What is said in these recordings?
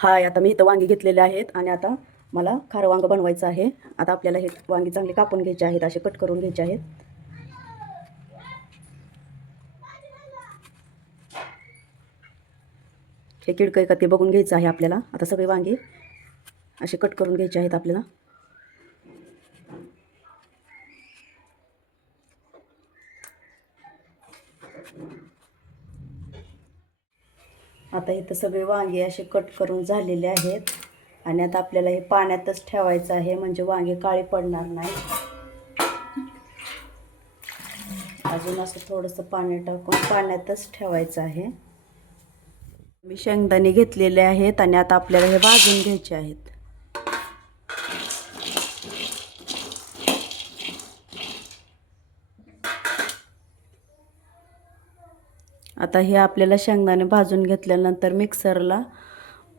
हाय, आता मी इथं वांगी घेतलेले आहेत आणि आता मला खारं वांगं बनवायचं आहे. आता आपल्याला हे वांगी चांगली कापून घ्यायचे आहेत, असे कट करून घ्यायचे आहेत. हे किडकं का ते बघून घ्यायचं आहे आपल्याला. आता सगळे वांगी असे कट करून घ्यायचे आहेत आपल्याला. आता इथं सगळे वांगे असे कट करून झालेले आहेत आणि आता आपल्याला हे पाण्यातच ठेवायचं आहे, म्हणजे वांगे काळे पडणार नाही. अजून असं थोडंसं पाणी टाकून पाण्यातच ठेवायचं आहे. मी शेंगदाणे घेतलेले आहेत आणि आता आपल्याला हे भाजून घ्यायचे आहेत. आता हे आपल्याला शेंगदाणे भाजून घेतल्यानंतर मिक्सरला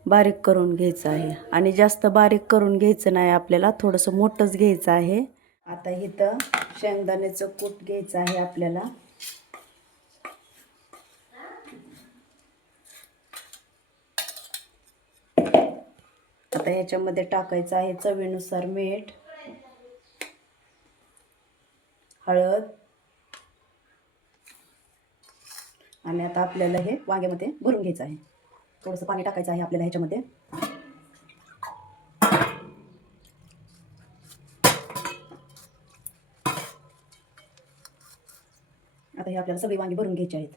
बारीक करून घ्यायचं आहे आणि जास्त बारीक करून घ्यायचं नाही, आपल्याला थोडंसं मोठंच घ्यायचं आहे. आता इथं शेंगदाण्याचं कूट घ्यायचं आहे आपल्याला. आता ह्याच्यामध्ये टाकायचं आहे चवीनुसार मीठ, हळद आणि आता आपल्याला हे वांग्यामध्ये भरून घ्यायचं आहे. थोडंसं पाणी टाकायचं आहे आपल्याला ह्याच्यामध्ये. आता हे आपल्याला सगळी वांगी भरून घ्यायची आहेत.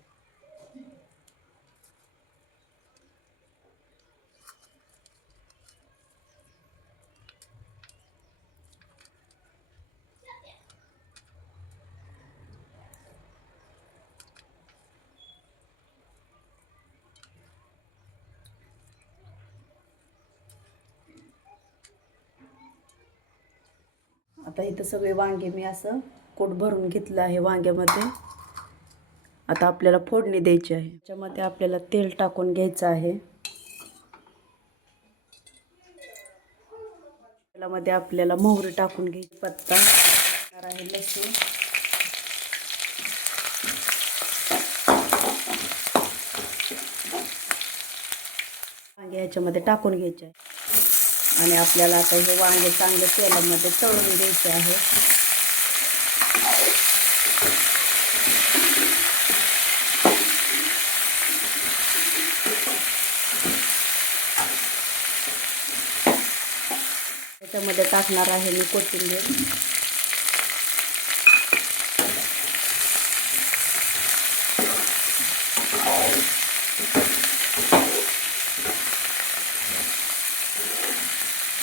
आता इथं सगळे वांगे मी असं कूट भरून घेतलं आहे वांग्यामध्ये. आता आपल्याला फोडणी द्यायची आहे. त्याच्यामध्ये आपल्याला तेल टाकून घ्यायचं आहे. तेलामध्ये आपल्याला मोहरी टाकून घ्यायची, पत्ता आहे, लसूण, वांगे ह्याच्यामध्ये टाकून घ्यायचे आहे आणि आपल्याला आता हे वांगे चांगले तेलामध्ये तळून घ्यायचे आहे. त्याच्यामध्ये टाकणार आहे मी कोथिंबीर.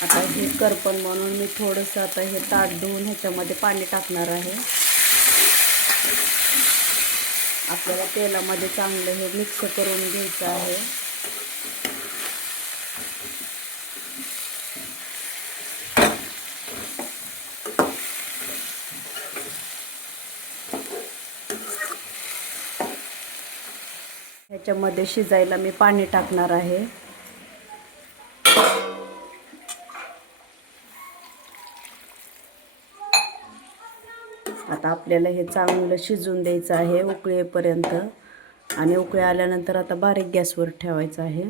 आता हे करपण म्हणून मी थोडंसं आता हे ताट धुवून ह्याच्यामध्ये पाणी टाकणार आहे. आपल्याला तेलामध्ये चांगलं हे मिक्स करून घ्यायचं आहे. ह्याच्यामध्ये शिजायला मी पाणी टाकणार आहे. आता आपल्याला हे चांगलं शिजून द्यायचं आहे उकळी येईपर्यंत आणि उकळी आल्यानंतर आता बारीक गॅसवर ठेवायचं आहे.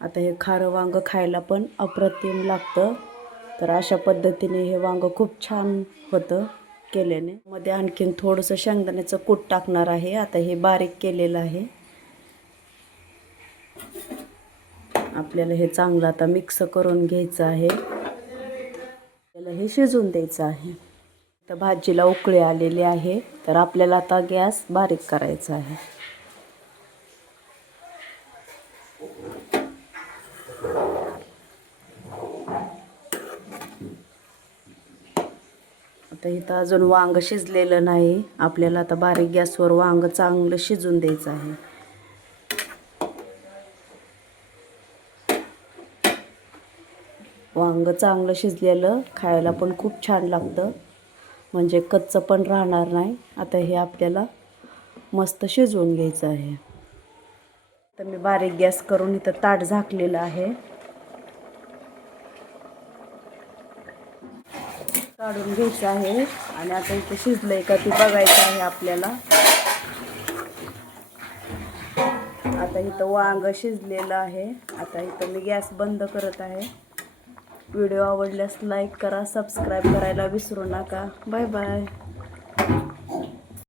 आता हे खारं वांगं खायला पण अप्रतिम लागतं, तर अशा पद्धतीने हे वांगं खूप छान होतं केल्याने. मध्ये आणखीन थोडंसं शेंगदाण्याचं कूट टाकणार आहे. आता हे बारीक केलेलं आहे. आपल्याला हे चांगलं आता मिक्स करून घ्यायचं आहे. आपल्याला हे शिजून द्यायचं आहे. तर भाजीला उकळी आलेली आहे, तर आपल्याला आता गॅस बारीक करायचा आहे. आता इथं अजून वांग शिजलेलं नाही. आपल्याला आता बारीक गॅसवर वांग चांगलं शिजून द्यायचं आहे. वांग चांगलं शिजलेलं खायला पण खूप छान लागतं, म्हणजे कच्चं पण राहणार नाही. आता हे आपल्याला मस्त शिजवून घ्यायचं आहे. तर मी बारीक गॅस करून इथं ताट झाकलेलं आहे. काढून घ्यायचं आहे आणि आता इथे शिजलंय का ते बघायचं आहे आपल्याला. आता इथं वांग शिजलेलं आहे. आता इथं मी गॅस बंद करत आहे. व्हिडिओ आवडल्यास लाईक करा, सबस्क्राईब करायला विसरू नका. Bye bye.